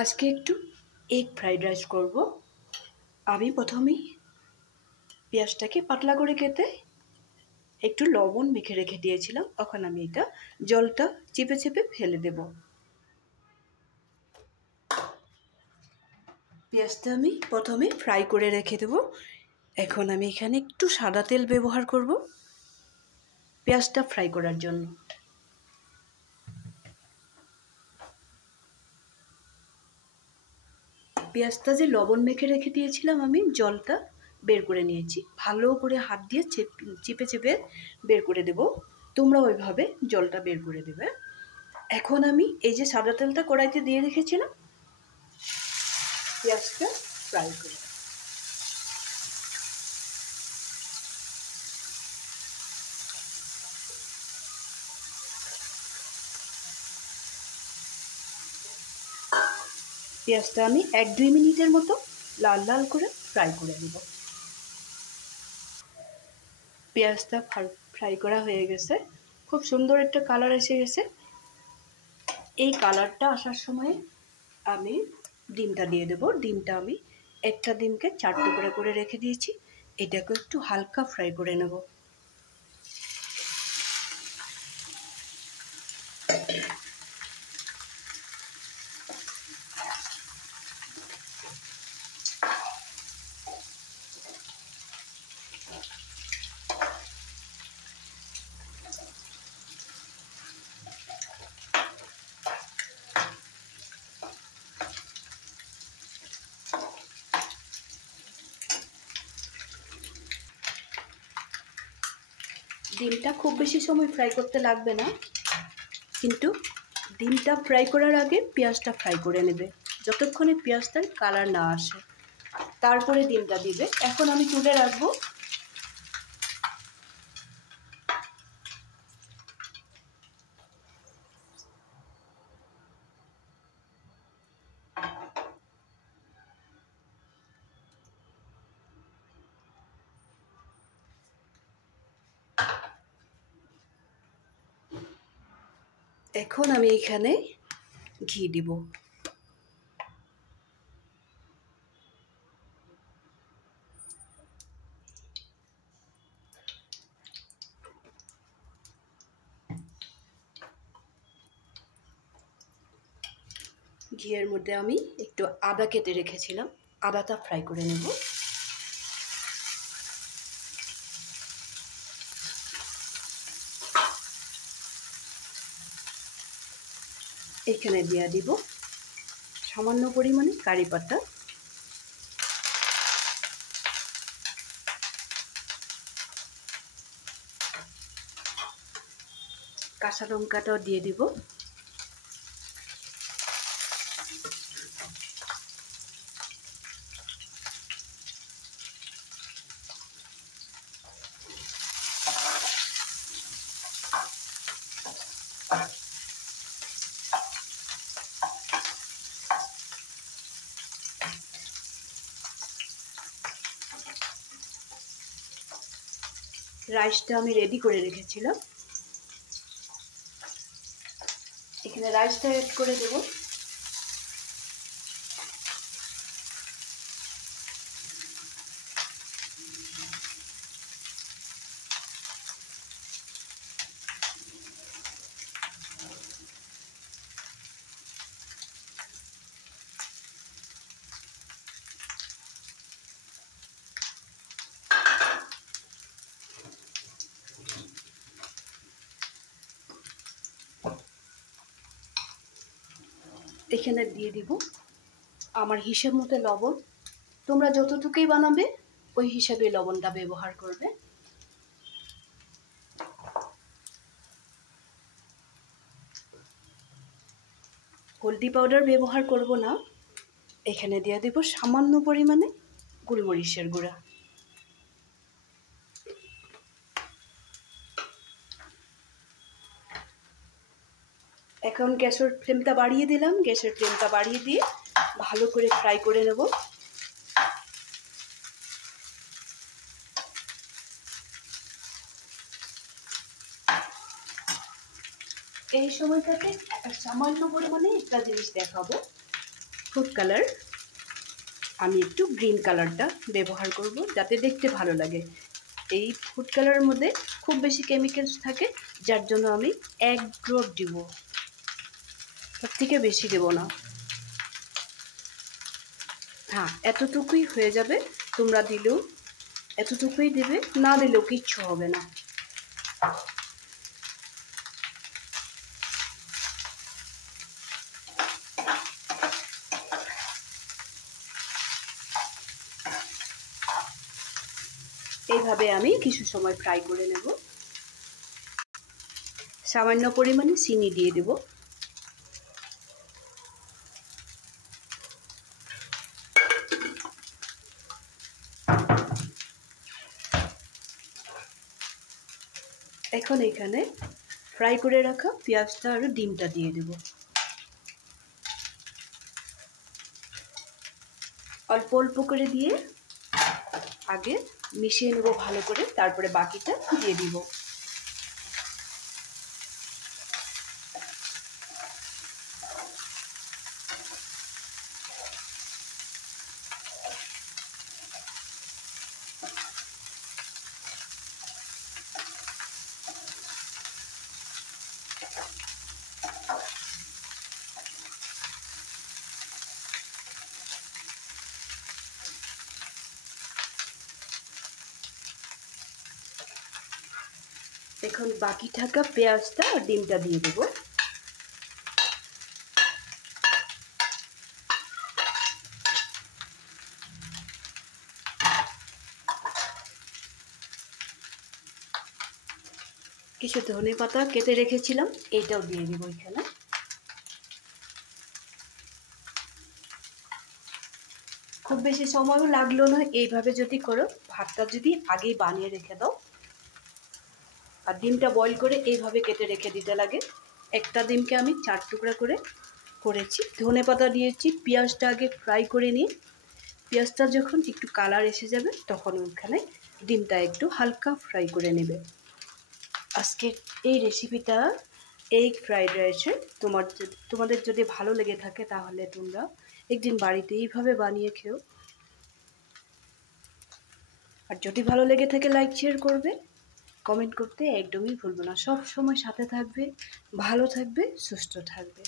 আজকে একটু egg fried rice করব। আমি প্রথমেই পেঁয়াজটাকে পাতলা করে কেটে একটু লবণ মেখে রেখে দিয়েছিলাম। এখন আমি এটা জলটা চেপে চেপে ফেলে দেব। পেঁয়াজটা আমি প্রথমে ফ্রাই করে রেখে দেব। এখন আমি এখানে একটু সাদা তেল ব্যবহার করব পেঁয়াজটা ফ্রাই করার জন্য। পেঁয়াজটা যে লবণ মেখে রেখে দিয়েছিলাম আমি জলটা বের করে নিয়েছি। ভালো করে হাত দিয়ে চেপে চেপে বের করে দেব। তোমরা ওইভাবে জলটা বের করে দেবে। এখন আমি এই যে সাদা তেলটা কড়াইতে দিয়ে রেখেছিলাম, পেঁয়াজটা ফ্রাই করে পেঁয়াজটা আমি 1-2 মিনিটের মতো লাল লাল করে ফ্রাই করে নেব। পেঁয়াজটা ফ্রাই করা হয়ে গেছে, খুব সুন্দর একটা কালার এসে গেছে। এই কালারটা আসার সময় আমি ডিমটা দিয়ে দেব। ডিমটা আমি একটা ডিমকে 4 টুকরা করে রেখে দিয়েছি। এটাকে একটু হালকা ফ্রাই করে নেব। ডিমটা খুব বেশি সময় ফ্রাই করতে লাগবে না, কিন্তু ডিমটা ফ্রাই করার আগে পেঁয়াজটা ফ্রাই করে নেবে, যতক্ষণে পেঁয়াজটার কালার না আসে তারপরে ডিমটা দিবে। এখন আমি তুলে রাখবো। এখন আমি এখানে ঘি দিব। ঘিয়ের মধ্যে আমি একটু আদা কেটে রেখেছিলাম, আদাটা ফ্রাই করে নেব। এখানে দিয়ে দিব সামান্য পরিমাণে কারি পাতা, কাঁচা লঙ্কাটাও দিয়ে দিব। রাইসটা আমি রেডি করে রেখেছিলাম, এখানে রাইসটা অ্যাড করে দেব। এখানে দিয়ে দিব আমার হিসেব মতো লবণ। তোমরা যতটুকুই বানাবে ওই হিসাবে লবণটা ব্যবহার করবে। হলদি পাউডার ব্যবহার করব না, এখানে দিয়ে দেব সামান্য পরিমাণে গোলমরিচের গুঁড়া। এখন গ্যাসের ফ্লেমটা বাড়িয়ে দিলাম। গ্যাসের ফ্লেমটা বাড়িয়ে দিয়ে ভালো করে ফ্রাই করে নেব। এই সময়টাতে সামান্য পরিমাণে একটা জিনিস দেখাবো। ফুড কালার, আমি একটু গ্রিন কালারটা ব্যবহার করব যাতে দেখতে ভালো লাগে। এই ফুড কালারের মধ্যে খুব বেশি কেমিক্যালস থাকে, যার জন্য আমি 1 ড্রপ দিব, তার থেকে বেশি দেব না। হ্যাঁ, এতটুকুই হয়ে যাবে। তোমরা দিলেও এতটুকুই দেবে, না দিলেও কিচ্ছু হবে না। এইভাবে আমি কিছু সময় ফ্রাই করে নেব। সামান্য পরিমাণে চিনি দিয়ে দেব। এখন এখানে ফ্রাই করে রাখা পেঁয়াজটা আর ডিমটা দিয়ে দেব। অল্প অল্প করে দিয়ে আগে মিশিয়ে নেব ভালো করে, তারপরে বাকিটা দিয়ে দিব। এখন বাকি থাকা পেঁয়াজটা আর ডিমটা দিয়ে দেব। কিছু ধনেপাতা কেটে রেখেছিলাম, এইটাও দিয়ে দিব এখানে। খুব বেশি সময়ও লাগলো না, এইভাবে যদি করো। ভাতটা যদি আগেই বানিয়ে রেখে দাও, আর ডিমটা বয়েল করে এইভাবে কেটে রেখে দিতে লাগে। একটা ডিমকে আমি 4 টুকরা করে করেছি। ধনেপাতা দিয়েছি, পেঁয়াজটা আগে ফ্রাই করে নিই। পেঁয়াজটা যখন একটু কালার এসে যাবে তখন ওইখানে ডিমটা একটু হালকা ফ্রাই করে নেবে। আজকের এই রেসিপিটা এগ ফ্রাইড রাইসের তোমাদের যদি ভালো লেগে থাকে তাহলে তোমরা একদিন বাড়িতে এইভাবে বানিয়ে খেও। আর যদি ভালো লেগে থাকে লাইক শেয়ার করবে, কমেন্ট করতে একদমই ভুলবে না। সব সময় সাথে থাকবে, ভালো থাকবে, সুস্থ থাকবে।